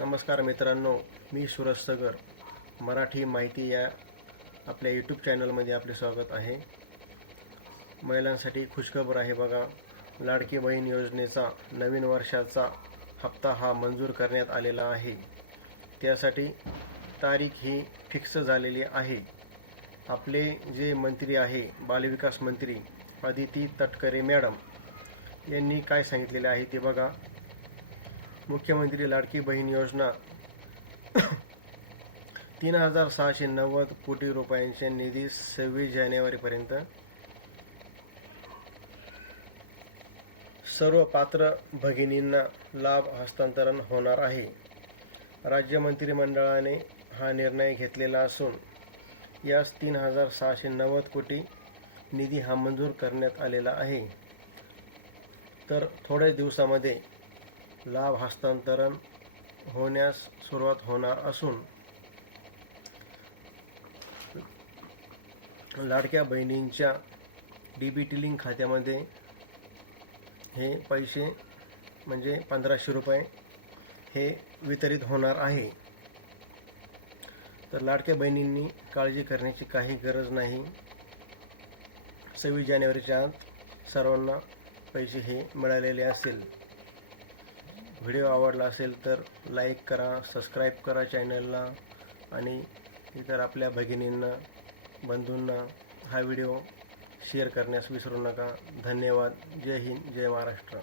नमस्कार मित्रांनो, मी सूरज सगर. मराठी माहिती या आपल्या यूट्यूब चॅनलमध्ये आपले स्वागत आहे. महिलांसाठी खुशखबर आहे बघा. लाडकी बहीण योजनेचा नवीन वर्षाचा हप्ता हा मंजूर करण्यात आलेला आहे. त्यासाठी तारीख ही फिक्स झालेली आहे. आपले जे मंत्री आहे, बालविकास मंत्री अदिती तटकरे मॅडम यांनी काय सांगितलेले आहे ते बघा. मुख्यमंत्री लाडकी बहीण योजना 3,690 कोटी रुपयांचे निधी 26 जानेवारीपर्यंत सर्व पात्र भगिनींना लाभ हस्तांतरण होणार आहे. राज्य मंत्रिमंडळाने हा निर्णय घेतलेला असून यास 3,690 कोटी निधी हा मंजूर करण्यात आलेला आहे. तर थोड्या दिवसामध्ये लाभ हस्तांतरण होण्यास सुरुवात होणार असून लाडक्या बहिणींच्या डीबीटी लिंक खात्यामध्ये हे पैसे म्हणजे 1,500 रुपये हे वितरित होणार आहे. तर लाडक्या बहिणींनी काळजी करण्याची काही गरज नाही. 26 जानेवारीच्या आत सर्वांना पैसे हे मिळालेले असेल. व्हिडिओ आवडला असेल तर लाईक करा, सबस्क्राईब करा चॅनलला आणि इतर आपल्या भगिनींना, बंधूंना हा व्हिडिओ शेअर करण्यास विसरू नका. धन्यवाद. जय हिंद, जय महाराष्ट्र.